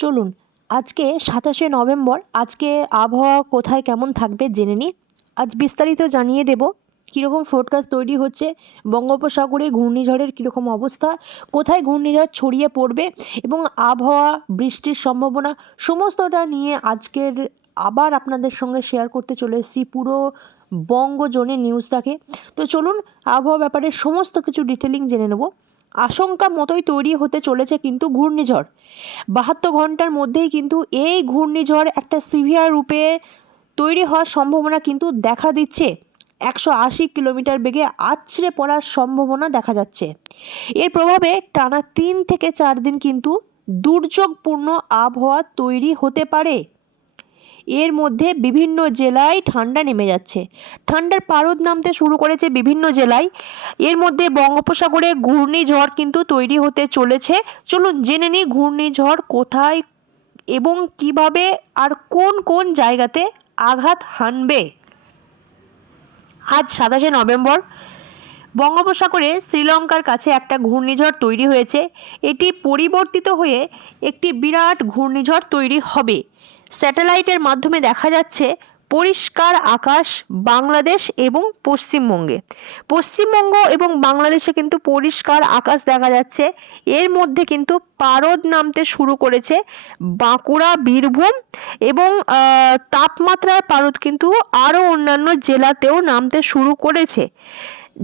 চলুন, আজকে সাতাশে নভেম্বর, আজকে আবহাওয়া কোথায় কেমন থাকবে জেনে নিই। আজ বিস্তারিত জানিয়ে দেব, কীরকম ফোরকাস্ট তৈরি হচ্ছে, বঙ্গোপসাগরে ঘূর্ণিঝড়ের কীরকম অবস্থা, কোথায় ঘূর্ণিঝড় ছড়িয়ে পড়বে এবং আবহাওয়া, বৃষ্টির সম্ভাবনা, সমস্তটা নিয়ে আজকের আবার আপনাদের সঙ্গে শেয়ার করতে চলে এসেছি পুরো বঙ্গজোনের নিউজটাকে তো চলুন, আবহাওয়া ব্যাপারে সমস্ত কিছু ডিটেলিং জেনে নেব। আশঙ্কা মতোই তৈরি হতে চলেছে কিন্তু ঘূর্ণিঝড়। বাহাত্তর ঘণ্টার মধ্যেই কিন্তু এই ঘূর্ণিঝড় একটা সিভিয়ার রূপে তৈরি হওয়ার সম্ভাবনা কিন্তু দেখা দিচ্ছে। একশো আশি কিলোমিটার বেগে আছড়ে পড়ার সম্ভাবনা দেখা যাচ্ছে। এর প্রভাবে টানা তিন থেকে চার দিন কিন্তু দুর্যোগপূর্ণ আবহাওয়া তৈরি হতে পারে। এর মধ্যে বিভিন্ন জেলায় ঠান্ডা নেমে যাচ্ছে। ঠান্ডার পারদ নামতে শুরু করেছে বিভিন্ন জেলায়। এর মধ্যে বঙ্গোপসাগরে ঘূর্ণিঝড় কিন্তু তৈরি হতে চলেছে। চলুন জেনে নিই ঘূর্ণিঝড় কোথায় এবং কীভাবে আর কোন কোন জায়গাতে আঘাত হানবে। আজ সাতাশে নভেম্বর বঙ্গোপসাগরে শ্রীলঙ্কার কাছে একটা ঘূর্ণিঝড় তৈরি হয়েছে। এটি পরিবর্তিত হয়ে একটি বিরাট ঘূর্ণিঝড় তৈরি হবে। স্যাটেলাইটের মাধ্যমে দেখা যাচ্ছে পরিষ্কার আকাশ, বাংলাদেশ এবং পশ্চিমবঙ্গে। পশ্চিমবঙ্গ এবং বাংলাদেশে কিন্তু পরিষ্কার আকাশ দেখা যাচ্ছে। এর মধ্যে কিন্তু পারদ নামতে শুরু করেছে বাঁকুড়া, বীরভূম এবং তাপমাত্রার পারদ কিন্তু আরও অন্যান্য জেলাতেও নামতে শুরু করেছে।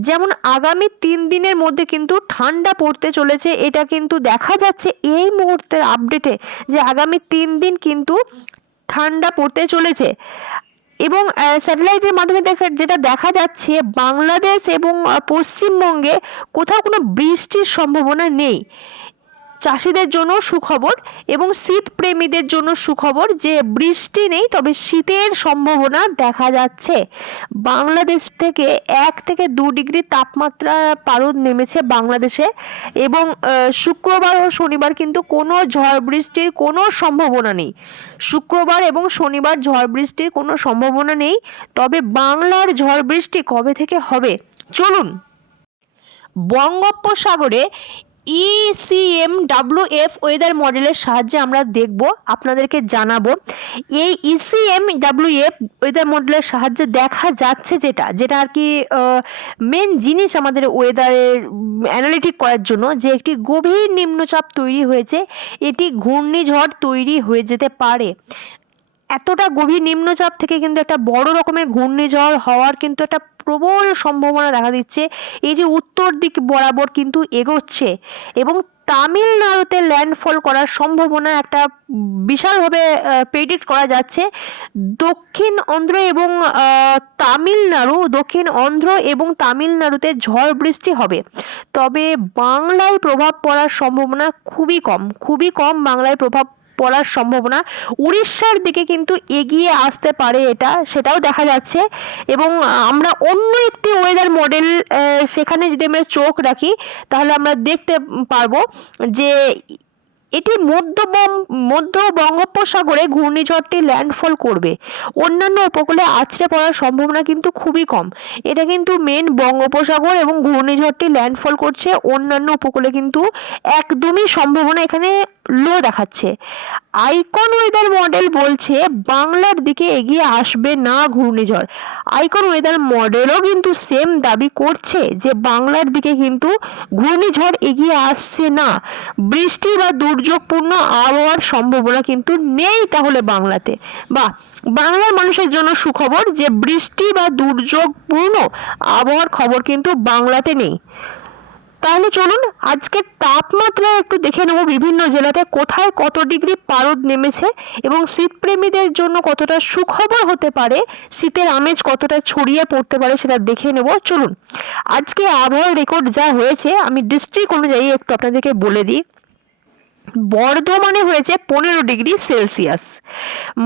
যেমন আগামী তিন দিনের মধ্যে কিন্তু ঠান্ডা পড়তে চলেছে, এটা কিন্তু দেখা যাচ্ছে এই মুহূর্তের আপডেটে যে আগামী তিন দিন কিন্তু ঠান্ডা পড়তে চলেছে। এবং স্যাটেলাইটের মাধ্যমে দেখা, যেটা দেখা যাচ্ছে, বাংলাদেশ এবং পশ্চিমবঙ্গে কোথাও কোনো বৃষ্টির সম্ভাবনা নেই। চাষিদের জন্য সুখবর এবং শীত প্রেমীদের জন্য সুখবর যে বৃষ্টি নেই, তবে শীতের সম্ভাবনা দেখা যাচ্ছে। বাংলাদেশ থেকে এক থেকে দু ডিগ্রি তাপমাত্রা পারদ নেমেছে বাংলাদেশে এবং শুক্রবার ও শনিবার কিন্তু কোনো ঝড় বৃষ্টির কোনো সম্ভাবনা নেই। শুক্রবার এবং শনিবার ঝড় বৃষ্টির কোনো সম্ভাবনা নেই, তবে বাংলার ঝড় বৃষ্টি কবে থেকে হবে? চলুন। বঙ্গোপসাগরে ইসিএম ডাব্লিউএফ ওয়েদার মডেলের সাহায্যে আমরা দেখব, আপনাদেরকে জানাব। এই ইসিএম ডাব্লিউএফ ওয়েদার মডেলের সাহায্যে দেখা যাচ্ছে যেটা যেটা আর কি মেন জিনিস আমাদের ওয়েদারের অ্যানালিটিক করার জন্য যে একটি গভীর নিম্নচাপ তৈরি হয়েছে, এটি ঘূর্ণিঝড় তৈরি হয়ে যেতে পারে। এতটা গভীর নিম্নচাপ থেকে কিন্তু একটা বড় রকমের ঘূর্ণিঝড় হওয়ার কিন্তু একটা প্রবল সম্ভাবনা দেখা দিচ্ছে। এই যে উত্তর দিক বরাবর কিন্তু এগোচ্ছে এবং তামিলনাড়ুতে ল্যান্ডফল করার সম্ভাবনা একটা বিশালভাবে প্রেডিক্ট করা যাচ্ছে। দক্ষিণ অন্ধ্র এবং তামিলনাড়ু, দক্ষিণ অন্ধ্র এবং তামিলনাড়ুতে ঝড় বৃষ্টি হবে। তবে বাংলায় প্রভাব পড়ার সম্ভাবনা খুবই কম খুবই কম বাংলায় প্রভাব পড়ার সম্ভাবনা উড়িষ্যার দিকে কিন্তু এগিয়ে আসতে পারে এটা, সেটাও দেখা যাচ্ছে। এবং আমরা অন্য একটি ওয়েদার মডেল সেখানে যদি আমরা চোখ রাখি, তাহলে আমরা দেখতে পারব যে এটি মধ্য মধ্য বঙ্গোপসাগরে ঘূর্ণিঝড়টি ল্যান্ডফল করবে। অন্যান্য উপকূলে আছড়ে পড়ার সম্ভাবনা কিন্তু খুবই কম। এটা কিন্তু মেন বঙ্গোপসাগর এবং ঘূর্ণিঝড়টি ল্যান্ডফল করছে। অন্যান্য উপকূলে কিন্তু একদমই সম্ভাবনা এখানে লো দেখাচ্ছে। আইকন ওয়েদার মডেল বলছে, বাংলার দিকে এগিয়ে আসবে না ঘূর্ণিঝড়। আইকন ওয়েদার মডেলও কিন্তু সেম দাবি করছে যে, বাংলার দিকে কিন্তু ঘূর্ণিঝড় এগিয়ে আসছে না। বৃষ্টি বা দুর্যোগপূর্ণ আবহাওয়ার সম্ভাবনা কিন্তু নেই তাহলে বাংলাতে। বা বাংলার মানুষের জন্য সুখবর যে, বৃষ্টি বা দুর্যোগপূর্ণ আবহাওয়ার খবর কিন্তু বাংলাতে নেই। তাহলে চলুন আজকে তাপমাত্রা একটু দেখে নেব বিভিন্ন জেলাতে কোথায় কত ডিগ্রি পারদ নেমেছে এবং শীতপ্রেমীদের জন্য কতটা সুখবর হতে পারে, শীতের আমেজ কতটা ছড়িয়ে পড়তে পারে সেটা দেখে নেব। চলুন, আজকে আবহাওয়ার রেকর্ড যা হয়েছে, আমি ডিস্ট্রিক্ট অনুযায়ী একটু আপনাদেরকে বলে দিই। বর্ধমানে হয়েছে পনেরো ডিগ্রি সেলসিয়াস,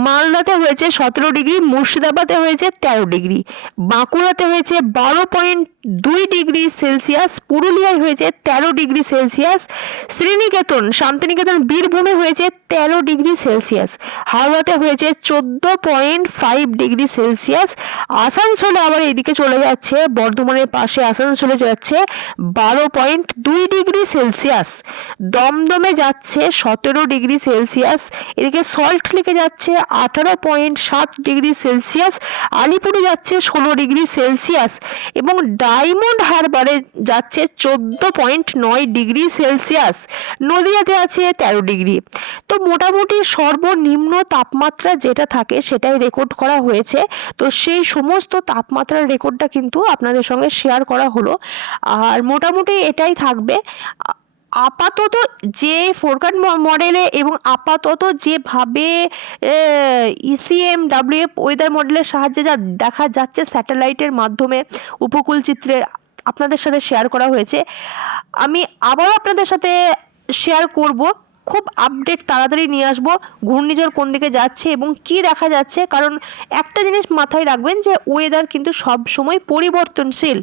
মালদাতে হয়েছে সতেরো ডিগ্রি, মুর্শিদাবাদে হয়েছে তেরো ডিগ্রি, বাঁকুড়াতে হয়েছে বারো পয়েন্ট দুই ডিগ্রি সেলসিয়াস, পুরুলিয়ায় হয়েছে তেরো ডিগ্রি সেলসিয়াস, শ্রীনিকেতন, শান্তিনিকেতন, বীরভূমে হয়েছে তেরো ডিগ্রি সেলসিয়াস, হাওড়াতে হয়েছে চোদ্দ পয়েন্ট ফাইভ ডিগ্রি সেলসিয়াস, আসানসোলে আবার এদিকে চলে যাচ্ছে, বর্ধমানের পাশে আসানসোলে যাচ্ছে বারো পয়েন্ট দুই ডিগ্রি সেলসিয়াস, দমদমে যাচ্ছে সতেরো ডিগ্রি সেলসিয়াস, এদিকে সল্ট লেকে যাচ্ছে আঠারো পয়েন্ট সাত ডিগ্রি সেলসিয়াস, আলিপুরে যাচ্ছে ষোলো ডিগ্রি সেলসিয়াস এবং ডায়মন্ড হারবারে যাচ্ছে চোদ্দ পয়েন্ট নয় ডিগ্রি সেলসিয়াস। নদিয়াতে আছে তেরো ডিগ্রি। তো মোটামুটি সর্বনিম্ন তাপমাত্রা যেটা থাকে সেটাই রেকর্ড করা হয়েছে। তো সেই সমস্ত তাপমাত্রার রেকর্ডটা কিন্তু আপনাদের সঙ্গে শেয়ার করা হলো। আর মোটামুটি এটাই থাকবে। আপাতত যে ফোরকাট মডেলে এবং আপাতত যেভাবে ইসিএম ডাব্লিউএফ ওয়েদার মডেলের সাহায্যে যা দেখা যাচ্ছে স্যাটেলাইটের মাধ্যমে উপকূল চিত্রের আপনাদের সাথে শেয়ার করা হয়েছে। আমি আবারও আপনাদের সাথে শেয়ার করব। খুব আপডেট তাড়াতাড়ি নিয়ে আসব, ঘূর্ণিঝড় কোন দিকে যাচ্ছে এবং কি দেখা যাচ্ছে? কারণ একটা জিনিস মাথায় রাখবেন যে ওয়েদার কিন্তু সব সময় পরিবর্তনশীল,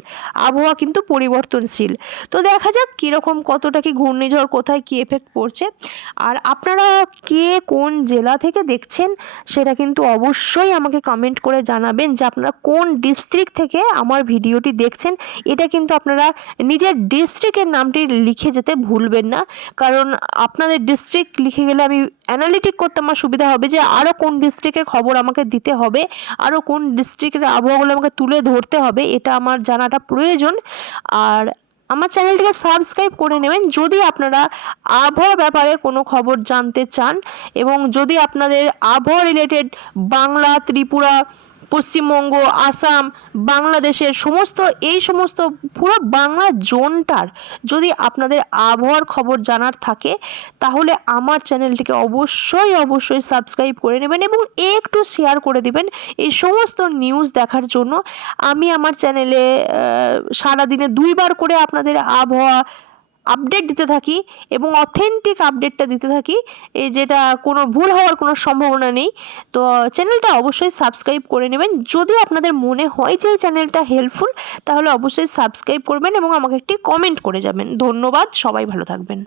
আবহাওয়া কিন্তু পরিবর্তনশীল। তো দেখা যাক কীরকম, কতটা কি ঘূর্ণিঝড়, কোথায় কী এফেক্ট পড়ছে। আর আপনারা কে কোন জেলা থেকে দেখছেন, সেটা কিন্তু অবশ্যই আমাকে কমেন্ট করে জানাবেন যে, আপনারা কোন ডিস্ট্রিক্ট থেকে আমার ভিডিওটি দেখছেন। এটা কিন্তু আপনারা নিজের ডিস্ট্রিক্টের নামটি লিখে যেতে ভুলবেন না। কারণ আপনাদের ডিস্ট্রিক্ট লিখে গেলে আমি অ্যানালিটিক করতে আমার সুবিধা হবে যে আরও কোন ডিস্ট্রিক্টের খবর আমাকে দিতে হবে আরও কোন ডিস্ট্রিক্টের আবহাওয়াগুলো আমাকে তুলে ধরতে হবে, এটা আমার জানাটা প্রয়োজন। আর আমার চ্যানেলটিকে সাবস্ক্রাইব করে নেবেন যদি আপনারা আবহাওয়া ব্যাপারে কোনো খবর জানতে চান এবং যদি আপনাদের আবহাওয়া রিলেটেড বাংলা, ত্রিপুরা পশ্চিমবঙ্গ, আসাম, বাংলাদেশের সমস্ত, এই সমস্ত পুরো বাংলা জোনটার যদি আপনাদের আবহাওয়ার খবর জানার থাকে, তাহলে আমার চ্যানেলটিকে অবশ্যই অবশ্যই সাবস্ক্রাইব করে নেবেন এবং একটু শেয়ার করে দিবেন এই সমস্ত নিউজ দেখার জন্য। আমি আমার চ্যানেলে সারাদিনে দুইবার করে আপনাদের আবহাওয়া আপডেট দিতে থাকি এবং অথেন্টিক আপডেটটা দিতে থাকি, এই যেটা কোনো ভুল হওয়ার কোনো সম্ভাবনা নেই, তো চ্যানেলটা অবশ্যই সাবস্ক্রাইব করে নেবেন। যদি আপনাদের মনে হয় যে এই চ্যানেলটা হেল্পফুল তাহলে অবশ্যই সাবস্ক্রাইব করবেন এবং আমাকে একটি কমেন্ট করে যাবেন। ধন্যবাদ, সবাই ভালো থাকবেন।